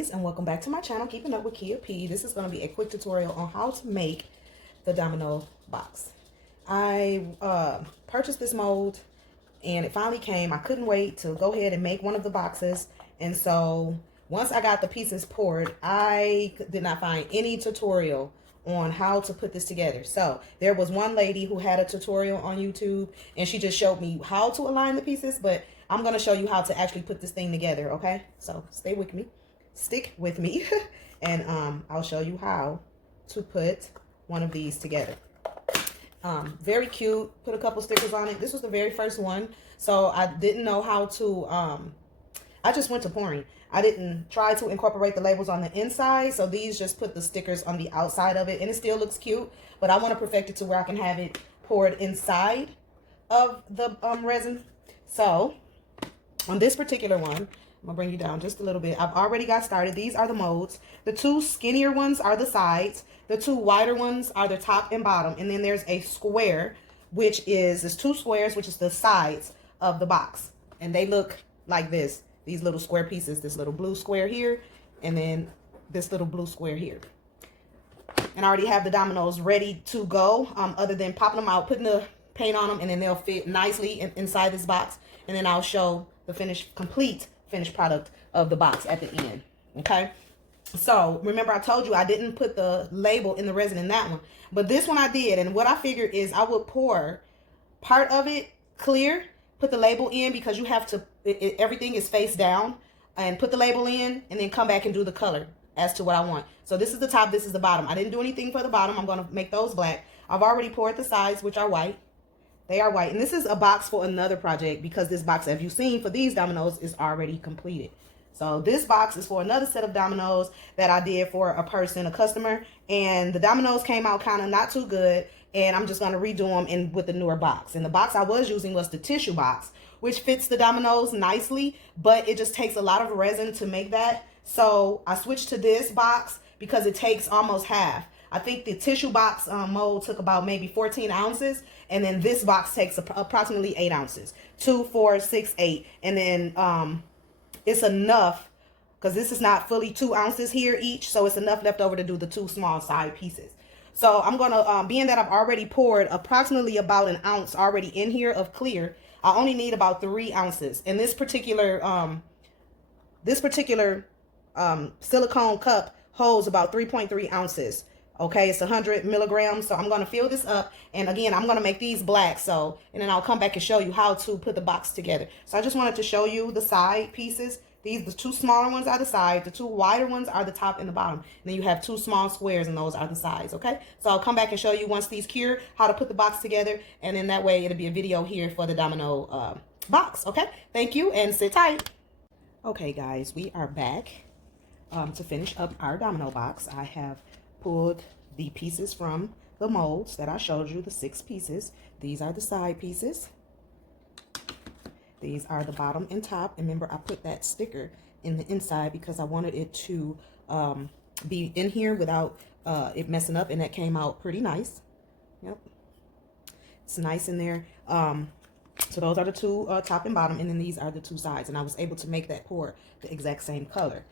guys, and welcome back to my channel, Keeping Up with Kia P. This is going to be a quick tutorial on how to make the domino box. I purchased this mold and it finally came. I couldn't wait to go ahead and make one of the boxes, and so once I got the pieces poured, I did not find any tutorial on how to put this together. So there was one lady who had a tutorial on YouTube and she just showed me how to align the pieces, but I'm going to show you how to actually put this thing together, okay? So stay with me, stick with me, and I'll show you how to put one of these together. Very cute, put a couple stickers on it. This was the very first one, so I didn't know how to, I just went to pouring. I didn't try to incorporate the labels on the inside, so these just put the stickers on the outside of it, and it still looks cute, but I want to perfect it to where I can have it poured inside of the resin. So on this particular one, I'm gonna bring you down just a little bit. I've already got started. These are the molds. The two skinnier ones are the sides. The two wider ones are the top and bottom, and then there's a square, which is, there's two squares, which is the sides of the box, and they look like this. These little square pieces, this little blue square here, and then this little blue square here. And I already have the dominoes ready to go, other than popping them out, putting the paint on them, and then they'll fit nicely inside this box. And then I'll show the complete finished product of the box at the end, okay? So remember, I told you I didn't put the label in the resin in that one, but this one I did. And what I figured is I would pour part of it clear, put the label in, because you have to, everything is face down, and put the label in and then come back and do the color as to what I want. So this is the top, this is the bottom. I didn't do anything for the bottom. I'm going to make those black. I've already poured the sides, which are white. They are white. And this is a box for another project, because this box, as you've seen for these dominoes, is already completed. So this box is for another set of dominoes that I did for a person, a customer, and the dominoes came out kind of not too good, and I'm just going to redo them with the newer box. And the box I was using was the tissue box, which fits the dominoes nicely, but it just takes a lot of resin to make that. So I switched to this box because it takes almost half. I think the tissue box mold took about maybe 14 ounces, and then this box takes approximately 8 ounces. 2, 4, 6, 8. And then it's enough, because this is not fully 2 ounces here each, so it's enough left over to do the 2 small side pieces. So I'm going to, being that I've already poured approximately about an ounce already in here of clear, I only need about 3 ounces. And this particular silicone cup holds about 3.3 ounces. Okay, it's 100 milligrams. So I'm going to fill this up. And again, I'm going to make these black. So, and then I'll come back and show you how to put the box together. So I just wanted to show you the side pieces. These, the 2 smaller ones are the side. The 2 wider ones are the top and the bottom. And then you have 2 small squares, and those are the sides. Okay, so I'll come back and show you once these cure how to put the box together. And then that way it'll be a video here for the domino box. Okay, thank you, and sit tight. Okay, guys, we are back to finish up our domino box. I have pulled the pieces from the molds that I showed you, the 6 pieces. These are the side pieces. These are the bottom and top. And remember, I put that sticker in the inside because I wanted it to be in here without it messing up, and that came out pretty nice. Yep, it's nice in there. So those are the 2 top and bottom, and then these are the 2 sides, and I was able to make that pour the exact same color.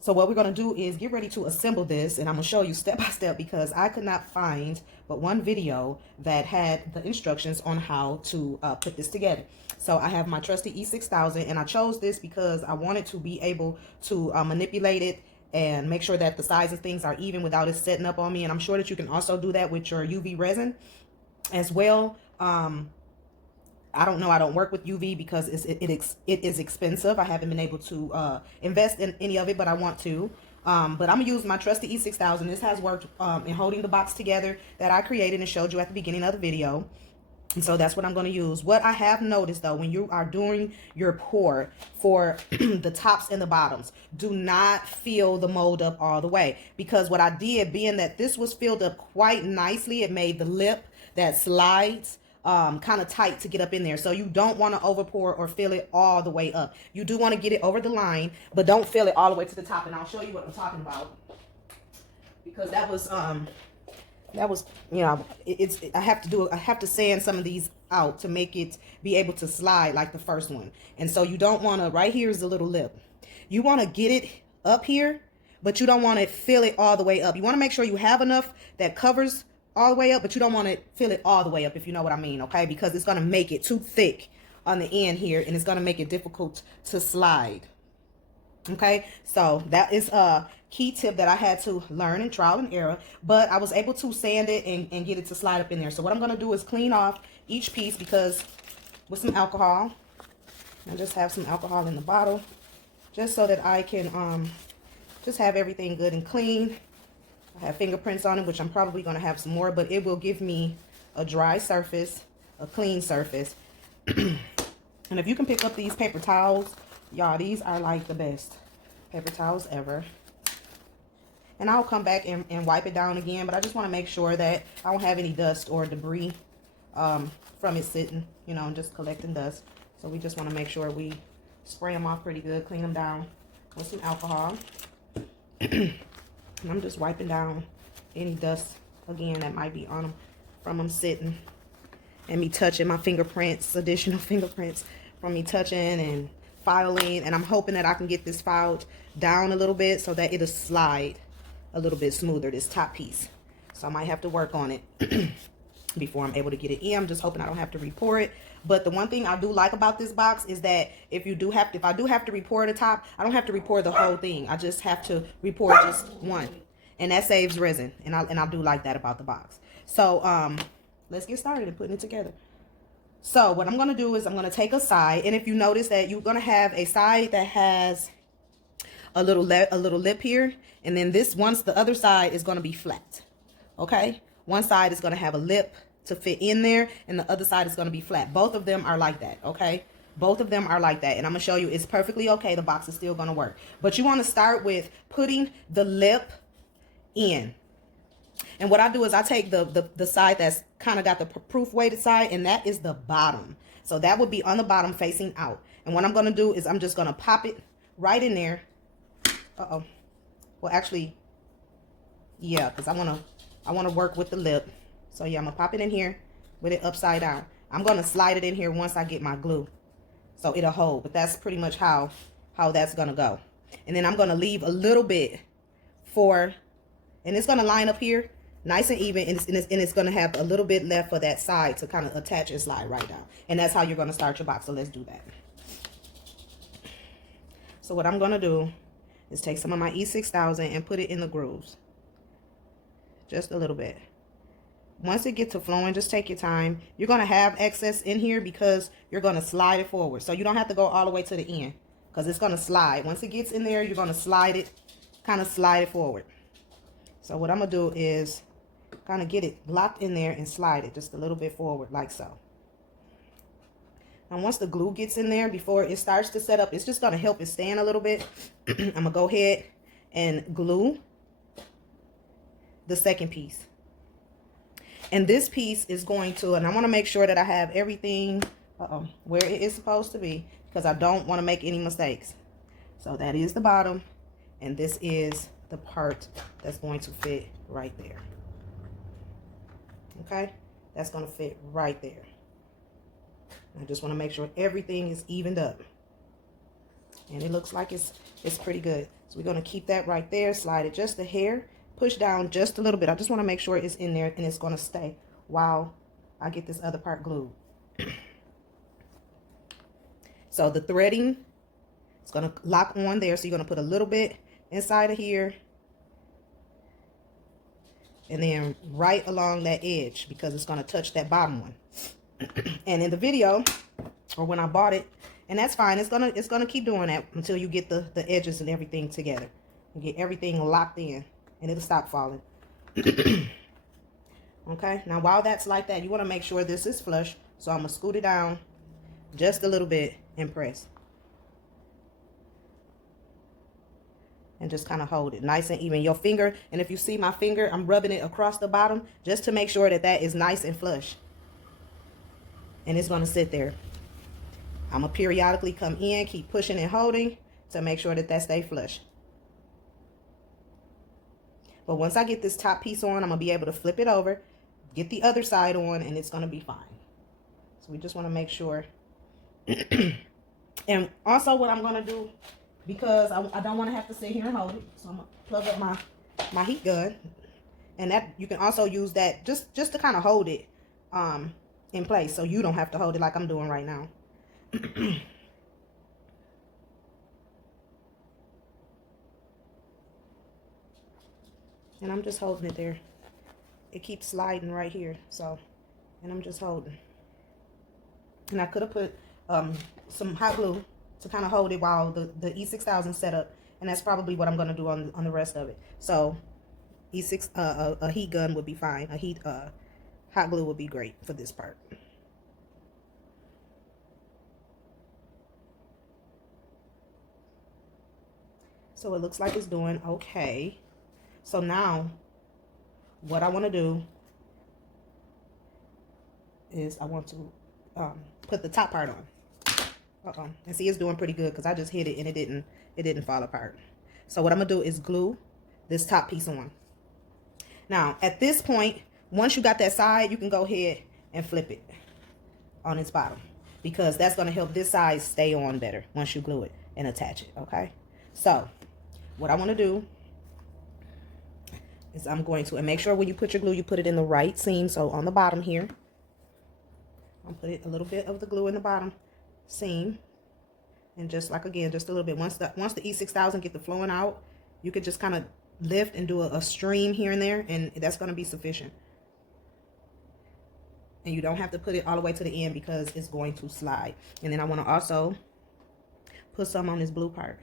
So what we're going to do is get ready to assemble this, and I'm going to show you step by step, because I could not find but one video that had the instructions on how to put this together. So I have my trusty E6000, and I chose this because I wanted to be able to manipulate it and make sure that the size of things are even without it setting up on me. And I'm sure that you can also do that with your UV resin as well. I don't know. I don't work with UV because it is expensive. I haven't been able to invest in any of it, but I want to. But I'm going to use my trusty E6000. This has worked in holding the box together that I created and showed you at the beginning of the video. And so that's what I'm going to use. What I have noticed, though, when you are doing your pour for the tops and the bottoms, do not fill the mold up all the way. Because what I did, being that this was filled up quite nicely, it made the lip that slides kind of tight to get up in there. So you don't want to over pour or fill it all the way up. You do want to get it over the line, but don't fill it all the way to the top. And I'll show you what I'm talking about, because that was you know, I have to sand some of these out to make it be able to slide like the first one. And so you don't want to, right here is the little lip. You want to get it up here but you don't want to fill it all the way up. You want to make sure you have enough that covers all the way up, but you don't want to fill it all the way up, if you know what I mean, okay? Because it's going to make it too thick on the end here, and it's going to make it difficult to slide. Okay, so that is a key tip that I had to learn in trial and error, but I was able to sand it and get it to slide up in there. So what I'm going to do is clean off each piece because with some alcohol. I just have some alcohol in the bottle just so that I can just have everything good and clean. I have fingerprints on it, which I'm probably going to have some more, but it will give me a dry surface, a clean surface. And if you can pick up these paper towels, y'all, these are like the best paper towels ever. And I'll come back and wipe it down again, but I just want to make sure that I don't have any dust or debris from it sitting, you know, and just collecting dust. So we just want to make sure we spray them off pretty good, clean them down with some alcohol. And I'm just wiping down any dust, again, that might be on them from them sitting and me touching my fingerprints, additional fingerprints from me touching and filing. And I'm hoping that I can get this filed down a little bit so that it'll slide a little bit smoother, this top piece. So I might have to work on it before I'm able to get it in. I'm just hoping I don't have to re-pour it. But the one thing I do like about this box is that if I do have to re-pour the top, I don't have to re-pour the whole thing. I just have to re-pour just one, and that saves resin. And I do like that about the box. So let's get started in putting it together. So what I'm going to do is I'm going to take a side, and if you notice that you're going to have a side that has a little lip here, and then the other side is going to be flat. Okay, one side is going to have a lip to fit in there, and the other side is going to be flat. Both of them are like that. Okay, both of them are like that, and I'm going to show you it's perfectly okay. The box is still going to work, but you want to start with putting the lip in. And what I do is I take the side that's kind of got the proof weighted side, and that is the bottom. So that would be on the bottom facing out. And what I'm going to do is I'm just going to pop it right in there. Uh-oh. Well, actually, yeah, because I want to work with the lip. So yeah, I'm going to pop it in here with it upside down. I'm going to slide it in here once I get my glue, so it'll hold. But that's pretty much how that's going to go. And then I'm going to leave a little bit and it's going to line up here nice and even, and it's going to have a little bit left for that side to kind of attach and slide right down. And that's how you're going to start your box. So let's do that. So what I'm going to do is take some of my E6000 and put it in the grooves. Just a little bit. Once it gets to flowing, just take your time. You're going to have excess in here because you're going to slide it forward. So you don't have to go all the way to the end because it's going to slide. Once it gets in there, you're going to slide it, kind of slide it forward. So what I'm going to do is kind of get it locked in there and slide it just a little bit forward like so. And once the glue gets in there, before it starts to set up, it's just going to help it stand a little bit. I'm going to go ahead and glue the second piece. And this piece is going to, and I want to make sure that I have everything where it is supposed to be, because I don't want to make any mistakes. So that is the bottom, and this is the part that's going to fit right there. Okay, that's going to fit right there. I just want to make sure everything is evened up, and it looks like it's pretty good. So we're going to keep that right there, slide it just a hair, push down just a little bit. I just want to make sure it's in there and it's going to stay while I get this other part glued. So the threading is going to lock on there, so you're going to put a little bit inside of here and then right along that edge, because it's going to touch that bottom one. And in the video, or when I bought it, and that's fine, it's gonna keep doing that until you get the edges and everything together and get everything locked in, and it'll stop falling. Okay, now while that's like that, you want to make sure this is flush, so I'm gonna scoot it down just a little bit and press, and just kind of hold it nice and even. Your finger, and if you see my finger, I'm rubbing it across the bottom just to make sure that that is nice and flush. And it's going to sit there. I'm going to periodically come in, keep pushing and holding to make sure that that stays flush. But once I get this top piece on, I'm going to be able to flip it over, get the other side on, and it's going to be fine. So we just want to make sure. And also what I'm going to do, because I don't want to have to sit here and hold it, so I'm going to plug up my heat gun, and that you can also use that just to kind of hold it in place, so you don't have to hold it like I'm doing right now. And I'm just holding it there. It keeps sliding right here, so, and I'm just holding. And I could have put some hot glue to kind of hold it while the E6000 set up, and that's probably what I'm going to do on the rest of it. So E6 a heat gun would be fine. A hot glue would be great for this part. So it looks like it's doing okay. So now what I want to do is I want to put the top part on. And see, it's doing pretty good because I just hit it and it didn't fall apart. So what I'm gonna do is glue this top piece on. Now at this point, once you got that side, you can go ahead and flip it on its bottom, because that's gonna help this side stay on better once you glue it and attach it. Okay, so what I want to do is I'm going to, and make sure when you put your glue, you put it in the right seam. So on the bottom here, I'll put it a little bit of the glue in the bottom seam, and just like, again, just a little bit. Once the E6000 get the flowing out, you could just kind of lift and do a stream here and there, and that's going to be sufficient. And you don't have to put it all the way to the end because it's going to slide. And then I want to also put some on this blue part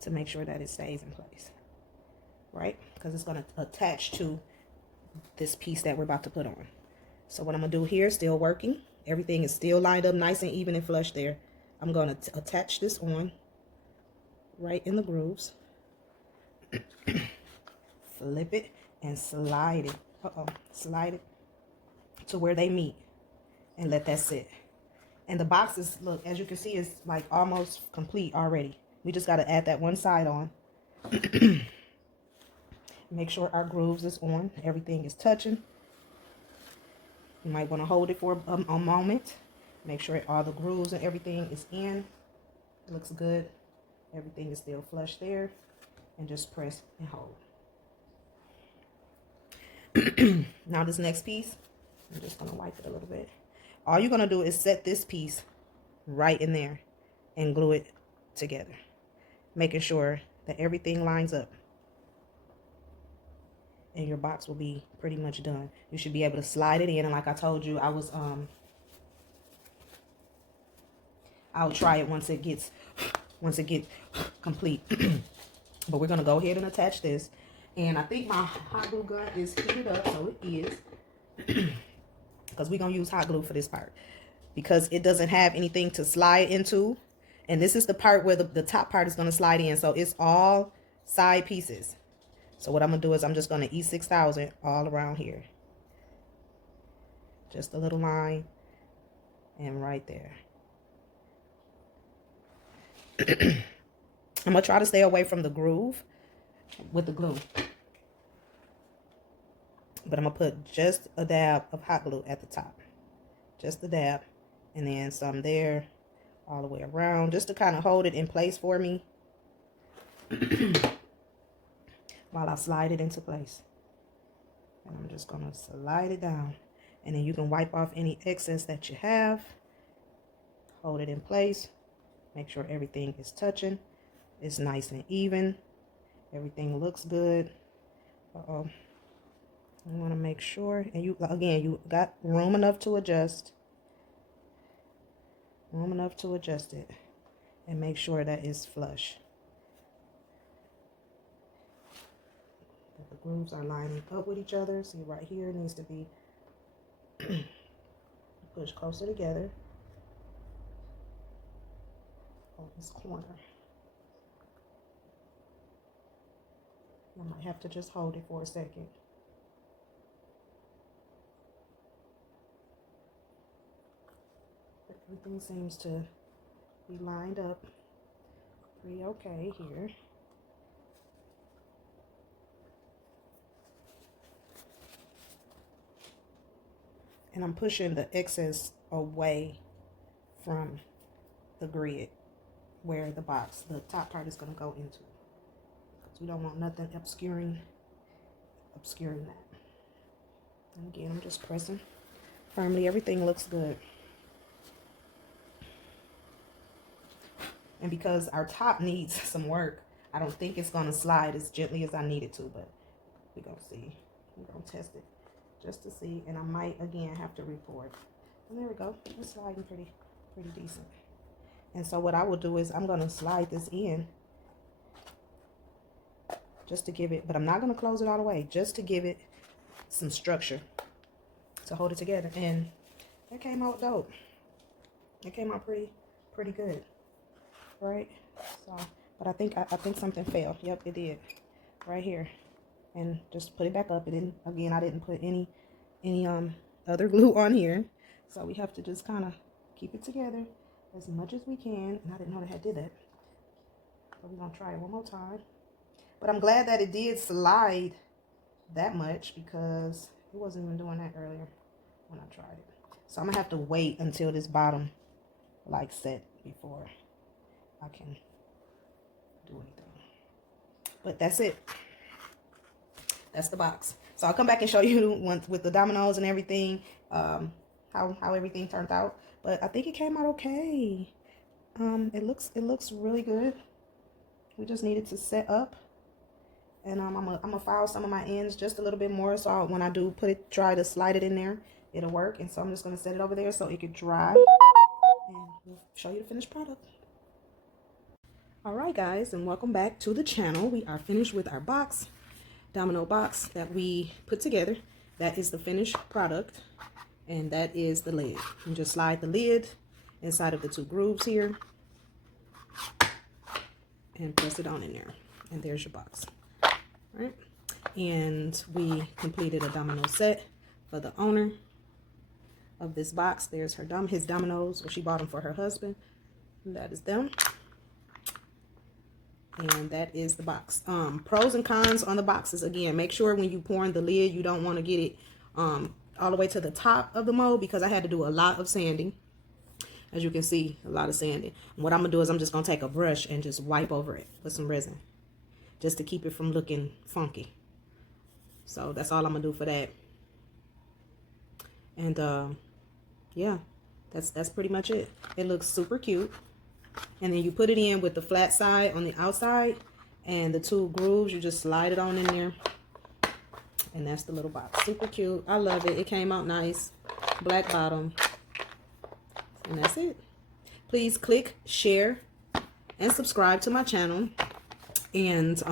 to make sure that it stays in place, right? Because it's going to attach to this piece that we're about to put on. So what I'm going to do here, still working. Everything is still lined up nice and even and flush there. I'm going to attach this on right in the grooves. Flip it and slide it. Slide it to where they meet and let that sit. And the box is, look, as you can see, is like almost complete already. We just got to add that one side on. Make sure our grooves is on. Everything is touching. You might want to hold it for a moment. Make sure all the grooves and everything is in. It looks good. Everything is still flush there. And just press and hold. Now this next piece, I'm just going to wipe it a little bit. All you're going to do is set this piece right in there and glue it together, making sure that everything lines up. And your box will be pretty much done. You should be able to slide it in, and like I told you, I'll try it once it gets complete. But we're gonna go ahead and attach this, and I think my hot glue gun is heated up, so it is, because we're gonna use hot glue for this part because it doesn't have anything to slide into, and this is the part where the top part is gonna slide in. So it's all side pieces. So what I'm going to do is I'm just going to E6000 all around here. Just a little line. And right there. I'm going to try to stay away from the groove with the glue. But I'm going to put just a dab of hot glue at the top. Just a dab. And then some there all the way around. Just to kind of hold it in place for me. While I slide it into place. And I'm just going to slide it down. And then you can wipe off any excess that you have. Hold it in place. Make sure everything is touching. It's nice and even. Everything looks good. I want to make sure. And you, again, you got room enough to adjust. Room enough to adjust it. And make sure that it's flush. The grooves are lining up with each other. See, right here, it needs to be pushed closer together on this corner. I might have to just hold it for a second. But everything seems to be lined up pretty okay here. And I'm pushing the excess away from the grid where the box, the top part is going to go into. So you don't want nothing obscuring that. And again, I'm just pressing firmly. Everything looks good. And because our top needs some work, I don't think it's gonna slide as gently as I need it to, but we're gonna see. We're gonna test it just to see, and I might again have to report. And there we go. It's sliding pretty decent. And so what I will do is I'm gonna slide this in just to give it, but I'm not gonna close it all the way, just to give it some structure to hold it together. And that came out dope. It came out pretty good, right? So, but I think something fell. Yep, it did, right here. And just put it back up. It didn't. Again, I didn't put any other glue on here, so we have to just kind of keep it together as much as we can. And I didn't know they had did that, but we're gonna try it one more time. But I'm glad that it did slide that much, because it wasn't even doing that earlier when I tried it. So I'm gonna have to wait until this bottom like set before I can do anything. But that's it. That's the box. So I'll come back and show you once with the dominoes and everything, how everything turned out. But I think it came out okay. It looks really good. We just needed to set up, and I'm gonna file some of my ends just a little bit more, so when I do try to slide it in there, it'll work. And so I'm just gonna set it over there so it could dry, and we'll show you the finished product. All right, guys, and welcome back to the channel. We are finished with our box. Domino box that we put together. That is the finished product, and that is the lid. You just slide the lid inside of the two grooves here and press it on in there, and there's your box. All right, and we completed a domino set for the owner of this box. There's his dominoes, or she bought them for her husband. And that is them. And that is the box. Pros and cons on the boxes. Again, make sure when you pour in the lid, you don't want to get it all the way to the top of the mold, because I had to do a lot of sanding. As you can see, a lot of sanding. And what I'm going to do is I'm just going to take a brush and just wipe over it with some resin, just to keep it from looking funky. So that's all I'm going to do for that. And yeah, that's pretty much it. It looks super cute. And then you put it in with the flat side on the outside, and the two grooves, you just slide it on in there, and that's the little box. Super cute. I love it. It came out nice. Black bottom, and that's it. Please click, share, and subscribe to my channel. And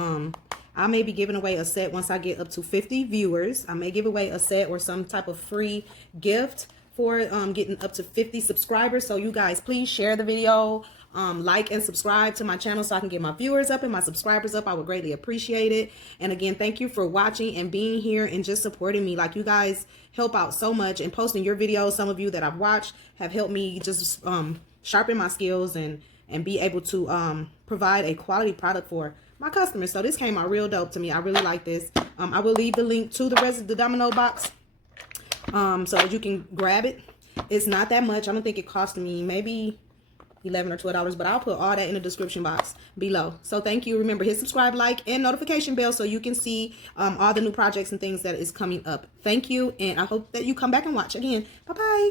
I may be giving away a set once I get up to 50 viewers. I may give away a set or some type of free gift for getting up to 50 subscribers. So you guys, please share the video, like and subscribe to my channel so I can get my viewers up and my subscribers up. I would greatly appreciate it. And again, thank you for watching and being here and just supporting me. Like, you guys help out so much, and posting your videos. Some of you that I've watched have helped me just sharpen my skills and be able to provide a quality product for my customers. So this came out real dope to me. I really like this. I will leave the link to the Domino box so that you can grab it. It's not that much. I don't think it cost me maybe $11 or $12, but I'll put all that in the description box below. So thank you. Remember, hit subscribe, like, and notification bell so you can see all the new projects and things that is coming up. Thank you, and I hope that you come back and watch again. Bye-bye.